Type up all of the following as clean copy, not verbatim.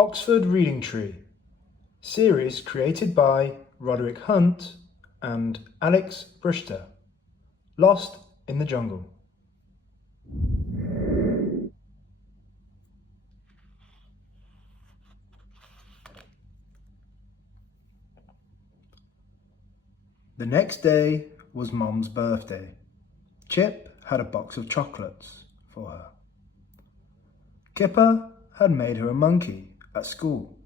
Oxford Reading Tree, series created by Roderick and Brychta. Lost in the Jungle. The next day was Mom's birthday. Chip had a box of chocolates for her. Kipper had made her a monkey at school.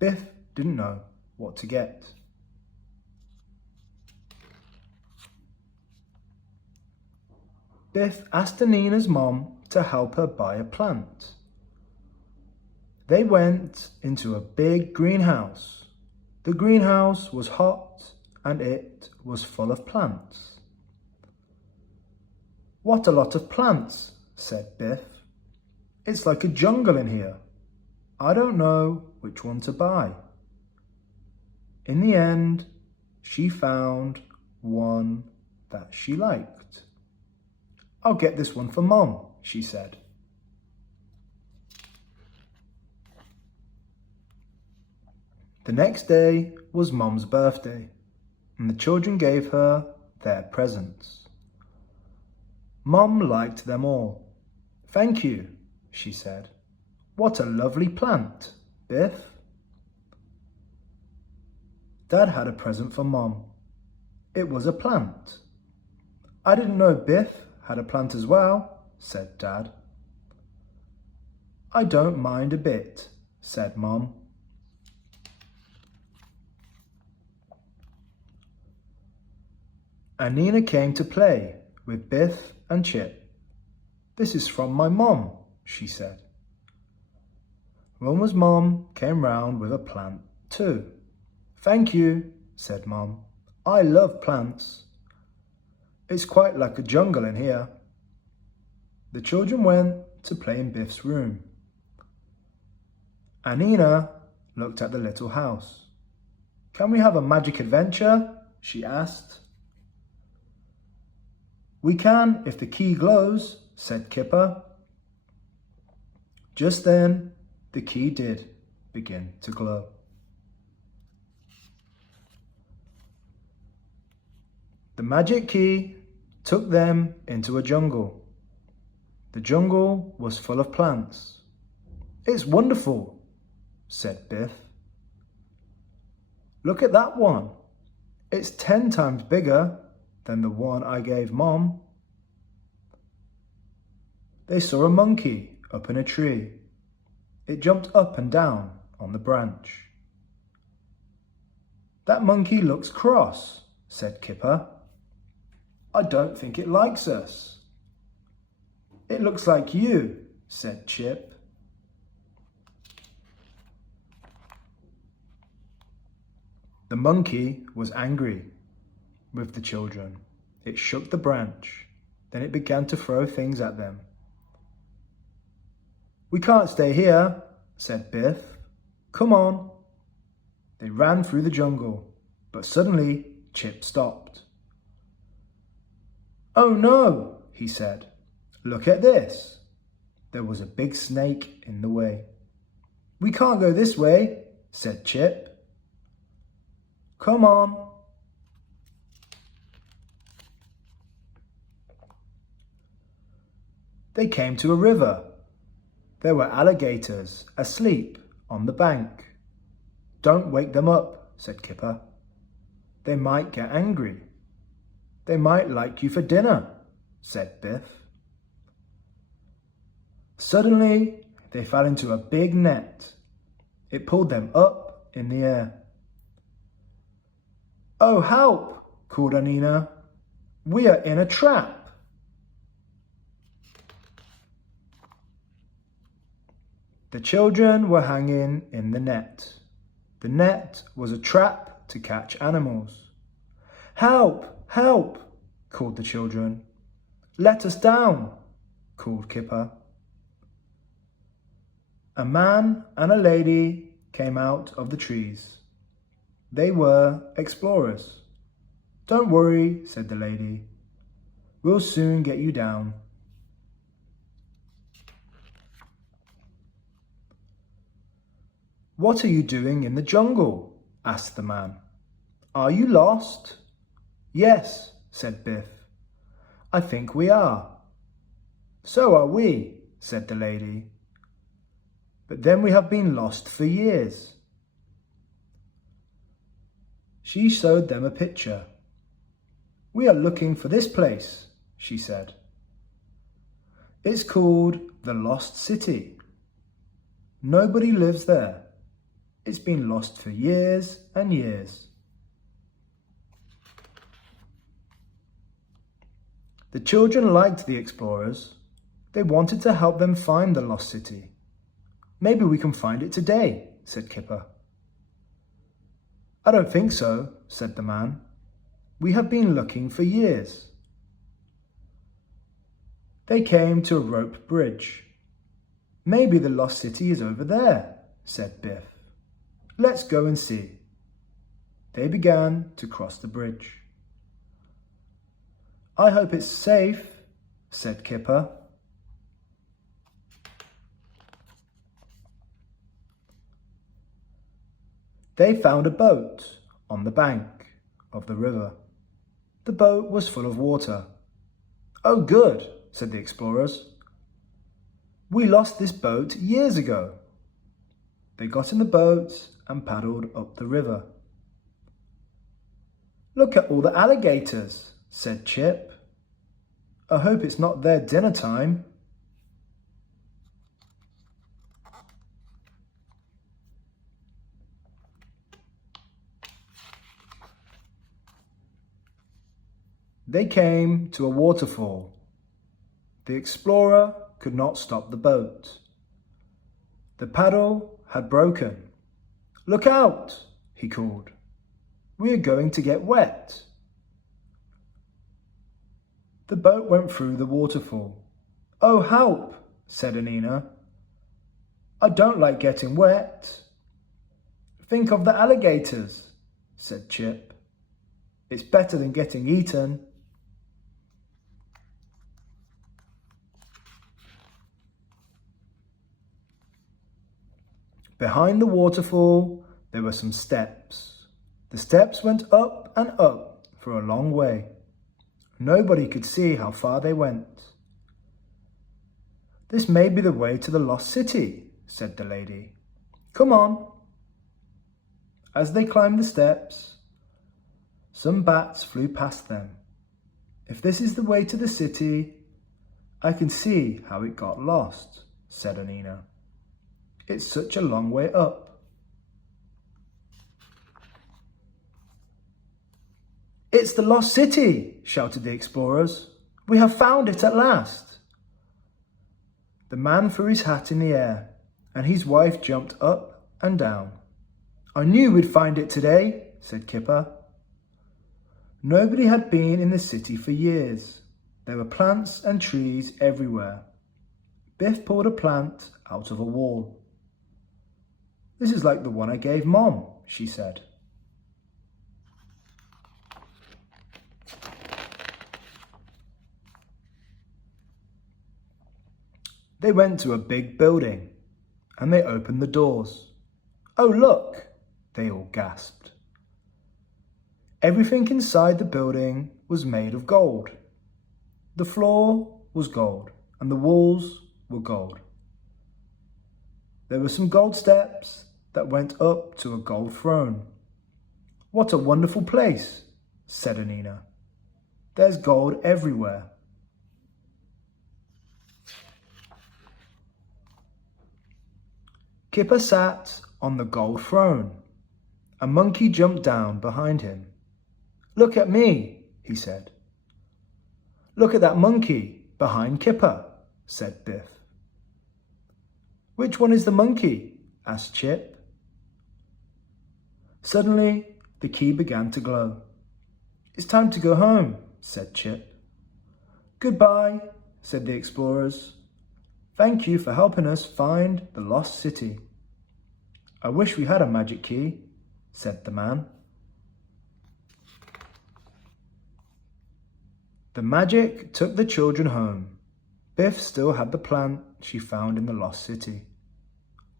Biff didn't know what to get. Biff asked Anina's mom to help her buy a plant. They went into a big greenhouse. The greenhouse was hot and it was full of plants. "What a lot of plants," said Biff. "It's like a jungle in here. I don't know which one to buy." In the end, she found one that she liked. "I'll get this one for Mom," she said. The next day was Mom's birthday, and the children gave her their presents. Mom liked them all. "Thank you," she said. "What a lovely plant, Biff." Dad had a present for Mom. It was a plant. "I didn't know Biff had a plant as well," said Dad. "I don't mind a bit," said Mom. Anina came to play with Biff and Chip. "This is from my mom," she said. Wilma's mom came round with a plant too. "Thank you," said Mom. "I love plants. It's quite like a jungle in here." The children went to play in Biff's room. Anina looked at the little house. "Can we have a magic adventure?" she asked. "We can if the key glows," said Kipper. Just then, the key did begin to glow. The magic key took them into a jungle. The jungle was full of plants. "It's wonderful," said Biff. "Look at that one. It's 10 times bigger than the one I gave Mom." They saw a monkey up in a tree. It jumped up and down on the branch. "That monkey looks cross," said Kipper. "I don't think it likes us." "It looks like you," said Chip. The monkey was angry with the children. It shook the branch. Then it began to throw things at them. "We can't stay here," said Biff. "Come on." They ran through the jungle, but suddenly Chip stopped. "Oh no," he said. "Look at this." There was a big snake in the way. "We can't go this way," said Chip. "Come on." They came to a river. There were alligators asleep on the bank. "Don't wake them up," said Kipper. "They might get angry." "They might like you for dinner," said Biff. Suddenly, they fell into a big net. It pulled them up in the air. "Oh, help!" called Anina. "We are in a trap." The children were hanging in the net. The net was a trap to catch animals. "Help! Help!" called the children. "Let us down!" called Kipper. A man and a lady came out of the trees. They were explorers. "Don't worry," said the lady. "We'll soon get you down." "What are you doing in the jungle?" asked the man. "Are you lost?" "Yes," said Biff. "I think we are." "So are we," said the lady. "But then we have been lost for years." She showed them a picture. "We are looking for this place," she said. "It's called the Lost City. Nobody lives there. It's been lost for years and years." The children liked the explorers. They wanted to help them find the lost city. "Maybe we can find it today," said Kipper. "I don't think so," said the man. "We have been looking for years." They came to a rope bridge. "Maybe the lost city is over there," said Biff. "Let's go and see." They began to cross the bridge. "I hope it's safe," said Kipper. They found a boat on the bank of the river. The boat was full of water. "Oh, good," said the explorers. "We lost this boat years ago." They got in the boat and paddled up the river. "Look at all the alligators," said Chip. "I hope it's not their dinner time." They came to a waterfall. The explorer could not stop the boat. The paddle had broken. "Look out!" he called. "We are going to get wet." The boat went through the waterfall. "Oh, help!" said Anina. "I don't like getting wet." "Think of the alligators," said Chip. "It's better than getting eaten." Behind the waterfall, there were some steps. The steps went up and up for a long way. Nobody could see how far they went. "This may be the way to the lost city," said the lady. "Come on." As they climbed the steps, some bats flew past them. "If this is the way to the city, I can see how it got lost," said Anina. "It's such a long way up." "It's the lost city!" shouted the explorers. "We have found it at last!" The man threw his hat in the air, and his wife jumped up and down. "I knew we'd find it today," said Kipper. Nobody had been in the city for years. There were plants and trees everywhere. Biff pulled a plant out of a wall. "This is like the one I gave Mom," she said. They went to a big building and they opened the doors. "Oh, look!" they all gasped. Everything inside the building was made of gold. The floor was gold and the walls were gold. There were some gold steps that went up to a gold throne. "What a wonderful place," said Anina. "There's gold everywhere." Kipper sat on the gold throne. A monkey jumped down behind him. "Look at me," he said. "Look at that monkey behind Kipper," said Biff. "Which one is the monkey?" asked Chip. Suddenly, the key began to glow. "It's time to go home," said Chip. "Goodbye," said the explorers. "Thank you for helping us find the lost city." "I wish we had a magic key," said the man. The magic took the children home. Biff still had the plant she found in the lost city.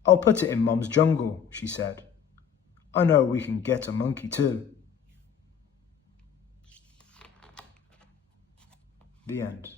I'll put it in Mum's jungle, she said. I know we can get a monkey too. The end.